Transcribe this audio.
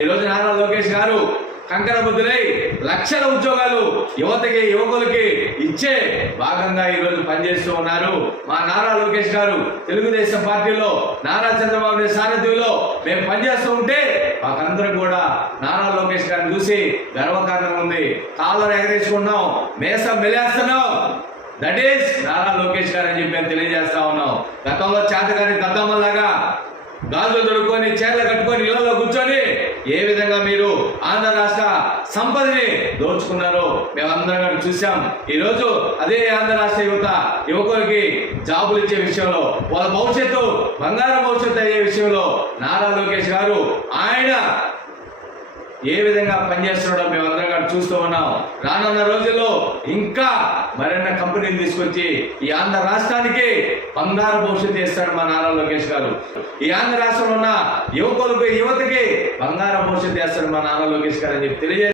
ఈ రోజు నారా లోకేష్ గారు కంకర బుద్ధులై లక్షల ఉద్యోగాలు యువతకి యువకులకి ఇచ్చే భాగంగా ఈ రోజు పనిచేస్తూ ఉన్నారు. మా నారా లోకేష్ గారు తెలుగుదేశం పార్టీలో నారా చంద్రబాబు నాయుడు సారథ్యంలో మేము పనిచేస్తూ ఉంటే మాకందరూ కూడా నారా లోకేష్ గారిని చూసి గర్వకారణం ఉంది. కాళ్ళను ఎగరేసుకున్నాం మేసం మెలేస్తున్నాం. దట్ ఈస్ నారా లోకేష్ గారు అని చెప్పి మేము తెలియజేస్తా ఉన్నాం. గతంలో చేతగాని దద్దమ్మలాగా గాజులు దొడుకొని చీరలు ఏ విధంగా మీరు ఆంధ్ర రాష్ట్ర సంపదని దోచుకున్నారో మేమందరం కూడా చూసాం ఈ రోజు అదే ఆంధ్ర రాష్ట్ర యువత యువకులకి జాబులు ఇచ్చే విషయంలో వాళ్ళ భవిష్యత్తు బంగారం భవిష్యత్తు అయ్యే విషయంలో నారా లోకేష్ గారు ఆయన ఏ విధంగా పనిచేస్తున్నాడో మేము చూస్తూ ఉన్నాం రానున్న రోజుల్లో ఇంకా మరిన్న కంపెనీలు తీసుకొచ్చి ఈ ఆంధ్ర రాష్ట్రానికి బంగారు భవిష్యత్తు ఇస్తాడు మా నారా లోకేష్ గారు. ఈ ఆంధ్ర రాష్ట్రంలో ఉన్న యువకులకు యువతకి బంగారు భవిష్యత్తు చేస్తాడు మా నారా లోకేష్ గారు అని చెప్పి తెలియజే